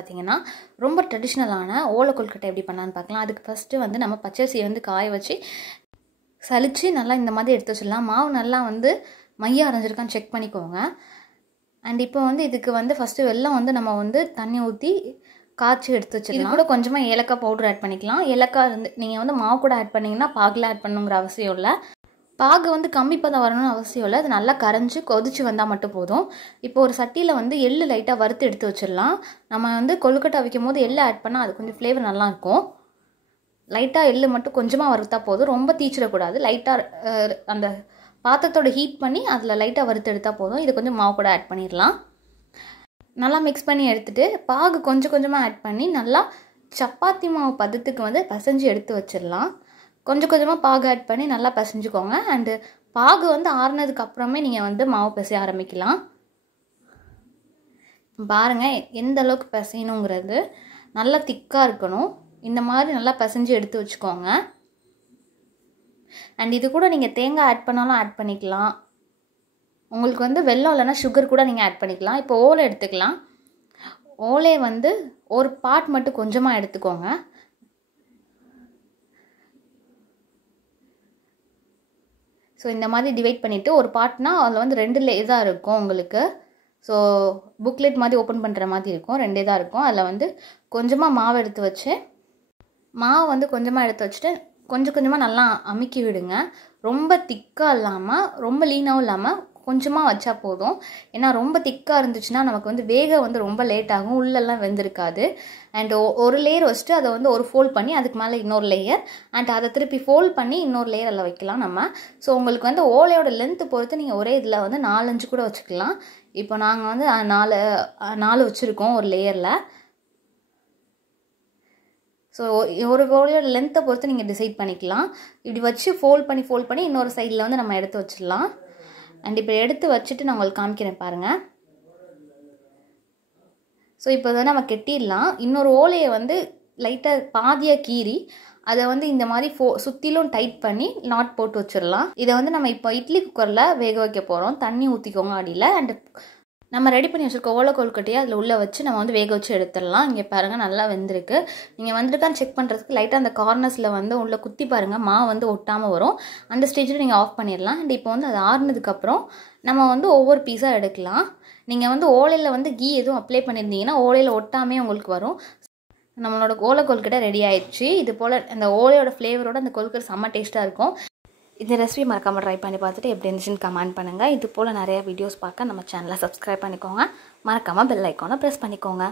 பார்த்தீங்கன்னா ரொம்ப ட்ரெடிஷ்னலான ஓலை கொழுக்கட்டை எப்படி பண்ணலான்னு பார்க்கலாம். அதுக்கு ஃபஸ்ட்டு வந்து நம்ம பச்சரிசியை வந்து காய வச்சு சலித்து நல்லா இந்த மாதிரி எடுத்து வச்சிடலாம். மாவு நல்லா வந்து மையம் அரைஞ்சிருக்கான்னு செக் பண்ணிக்கோங்க. அண்ட் இப்போ வந்து இதுக்கு வந்து ஃபஸ்ட்டு வெல்லம் வந்து நம்ம வந்து தண்ணி ஊற்றி காய்ச்சி எடுத்து வச்சிடலாம். இது கூட கொஞ்சமாக ஏலக்காய் பவுடர் ஆட் பண்ணிக்கலாம். ஏலக்காய் இருந்து நீங்கள் வந்து மாவு கூட ஆட் பண்ணிங்கன்னா பாகில் ஆட் பண்ணுங்கிற அவசியம் இல்லை. பாகு வந்து கம்மி பதம் வரணும்னு அவசியம் இல்லை. அது நல்லா கரைஞ்சி கொதிச்சு வந்தால் மட்டும் போதும். இப்போ ஒரு சட்டியில் வந்து எள்ளு லைட்டாக வறுத்து எடுத்து வச்சிடலாம். நம்ம வந்து கொழுக்கட்டை வைக்கும் போது எள்ளு ஆட் பண்ணால் அது கொஞ்சம் ஃப்ளேவர் நல்லாயிருக்கும். லைட்டாக எள்ளு மட்டும் கொஞ்சமாக வறுத்தா போதும், ரொம்ப தீச்சிடக்கூடாது. லைட்டாக அந்த பாத்திரத்தோட ஹீட் பண்ணி அதில் லைட்டாக வறுத்து எடுத்தால் போதும். இது கொஞ்சம் மாவு கூட ஆட் பண்ணிடலாம். நல்லா மிக்ஸ் பண்ணி எடுத்துகிட்டு பாகு கொஞ்சம் கொஞ்சமாக ஆட் பண்ணி நல்லா சப்பாத்தி மாவு பதத்துக்கு வந்து பிசைஞ்சு எடுத்து வச்சிடலாம். கொஞ்சம் கொஞ்சமாக பாகு ஆட் பண்ணி நல்லா பிசைஞ்சுக்கோங்க. அண்டு பாகு வந்து ஆறுனதுக்கு அப்புறமே நீங்கள் வந்து மாவு பிசைய ஆரம்பிக்கலாம். பாருங்கள் எந்த அளவுக்கு பிசையணுங்கிறது நல்லா திக்காக இருக்கணும். இந்த மாதிரி நல்லா பிசைஞ்சு எடுத்து வச்சுக்கோங்க. அண்ட் இது கூட நீங்கள் தேங்காய் ஆட் பண்ணாலும் ஆட் பண்ணிக்கலாம். உங்களுக்கு வந்து வெல்லம் இல்லைன்னா சுகர் கூட நீங்கள் ஆட் பண்ணிக்கலாம். இப்போ ஓலை எடுத்துக்கலாம். ஓலை வந்து ஒரு பார்ட் மட்டும் கொஞ்சமாக எடுத்துக்கோங்க. ஸோ இந்த மாதிரி டிவைட் பண்ணிவிட்டு ஒரு பார்ட்னா அதில் வந்து 2 லேயராக இருக்கும் உங்களுக்கு. ஸோ புக்லெட் மாதிரி ஓப்பன் பண்ணுற மாதிரி இருக்கும், 2 இதாக இருக்கும். அதில் வந்து கொஞ்சமாக மாவு எடுத்து வச்சு மாவு வந்து கொஞ்சமாக எடுத்து வச்சுட்டு கொஞ்சம் கொஞ்சமாக நல்லா அமுக்கி விடுங்க. ரொம்ப திக்காக இல்லாமல் ரொம்ப லீனாகவும் இல்லாமல் கொஞ்சமாக வச்சா போதும். ஏன்னா ரொம்ப திக்காக இருந்துச்சுன்னா நமக்கு வந்து வேக வந்து ரொம்ப லேட் ஆகும், உள்ளெல்லாம் வெந்திருக்காது. அண்ட் ஒரு லேயர் வச்சுட்டு அதை வந்து ஒரு ஃபோல்ட் பண்ணி அதுக்கு மேலே இன்னொரு லேயர் அண்ட் அதை திருப்பி ஃபோல்ட் பண்ணி இன்னொரு லேயர் எல்லாம் வைக்கலாம் நம்ம. ஸோ உங்களுக்கு வந்து ஓலையோட லென்த்து பொறுத்து நீங்கள் ஒரே இதில் வந்து 4-5 கூட வச்சுக்கலாம். இப்போ நாங்கள் வந்து 4 வச்சுருக்கோம் ஒரு லேயரில். ஸோ ஒரு ஓலையோட லென்த்தை பொறுத்து நீங்கள் டிசைட் பண்ணிக்கலாம். இப்படி வச்சு ஃபோல்ட் பண்ணி இன்னொரு சைடில் வந்து நம்ம எடுத்து வச்சிடலாம். அண்ட் இப்போ எடுத்து வச்சுட்டு நான் உங்களுக்கு காமிக்கிறேன் பாருங்கள். ஸோ இப்போ வந்து நம்ம கெட்டிடலாம். இன்னொரு ஓலையை வந்து லைட்டாக பாதியாக கீறி அதை வந்து இந்த மாதிரி சுற்றிலும் டைட் பண்ணி நாட் போட்டு வச்சிடலாம். இதை வந்து நம்ம இப்போ இட்லி குக்கரில் வேக வைக்க போகிறோம். தண்ணி ஊற்றிக்கோங்க அடியில். அண்ட் நம்ம ரெடி பண்ணி வச்சுருக்க ஓலை கொழுக்கட்டையை அதில் உள்ளே வச்சு நம்ம வந்து வேக வச்சு எடுத்துடலாம். இங்கே பாருங்கள் நல்லா வெந்திருக்கு. நீங்கள் வந்துருக்கான்னு செக் பண்ணுறதுக்கு லைட்டாக அந்த கார்னர்ஸில் வந்து உள்ளே குத்தி பாருங்கள், மாவு வந்து ஒட்டாமல் வரும். அந்த ஸ்டேஜில் நீங்கள் ஆஃப் பண்ணிடலாம். அண்ட் இப்போ வந்து அது ஆறுனதுக்கப்புறம் நம்ம வந்து ஒவ்வொரு பீஸாக எடுக்கலாம். நீங்கள் வந்து ஓலையில் வந்து கீ எதுவும் அப்ளை பண்ணியிருந்தீங்கன்னா ஓலையில் ஒட்டாமே உங்களுக்கு வரும். நம்மளோட ஓலை கொழுக்கட்டை ரெடி ஆயிடுச்சு. இது போல் அந்த ஓலையோட ஃப்ளேவரோட அந்த கொழுக்கட்டை செம்ம டேஸ்ட்டாக இருக்கும். இந்த ரெசிபி மறக்காமல் ட்ரை பண்ணி பார்த்துட்டு எப்படி இருந்துச்சுன்னு கமெண்ட் பண்ணுங்கள். இது போல் நிறைய வீடியோஸ் பார்க்க நம்ம சேனலை சப்ஸ்கிரைப் பண்ணிக்கோங்க. மறக்காமல் பெல் ஐக்கானை ப்ரெஸ் பண்ணிக்கோங்க.